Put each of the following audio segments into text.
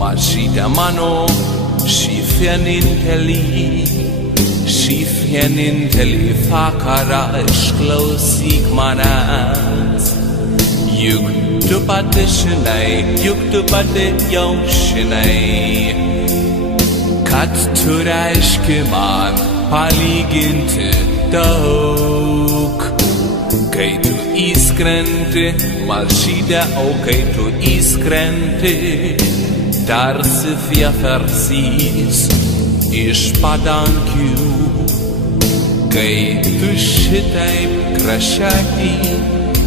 mažytė mano, šį vienintelį vakarą išklausyk manęs. Juk tu pati žinai, juk tu pati jau žinai, kad tu reiški man palyginti daug. Kai tu įskrendi, mažytė, o kai tu įskrendi, tarsi vieversys iš padangių. Kai tu šitaip gražiai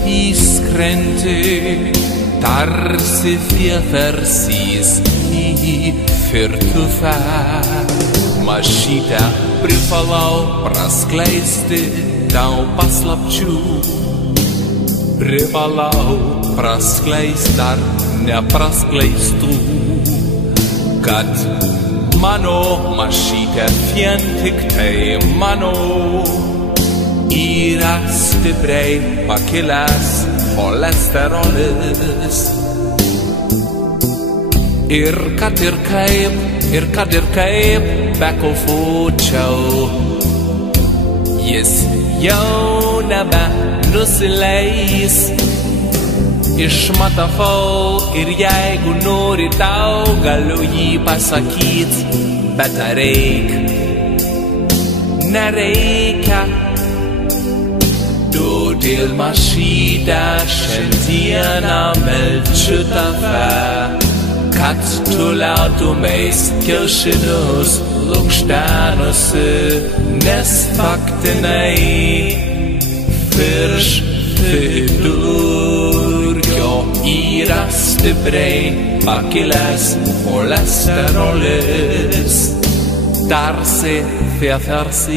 įskrendi, tarsi vieversys į virtuvę. Mažytė, privalau praskleisti tau paslapčių. Privalau praskleist dar nepraskleistų, kad mano mažytė vien tik tai mano yra stipriai pakilęs cholesterolis. Ir kad ir kaip bekovočiau, jis jau nebe nusileis. Išmatavau ir jeigu nori tau galiu jį pasakyt, bet ar nereikia. Todėl mažytė šiandieną meldžiu tave, kad tu liautumeis kiaušinius lukštenusi, nes faktinai virš vidurkio yra stipriai pakilęs cholesterolis, tarsi vieversys.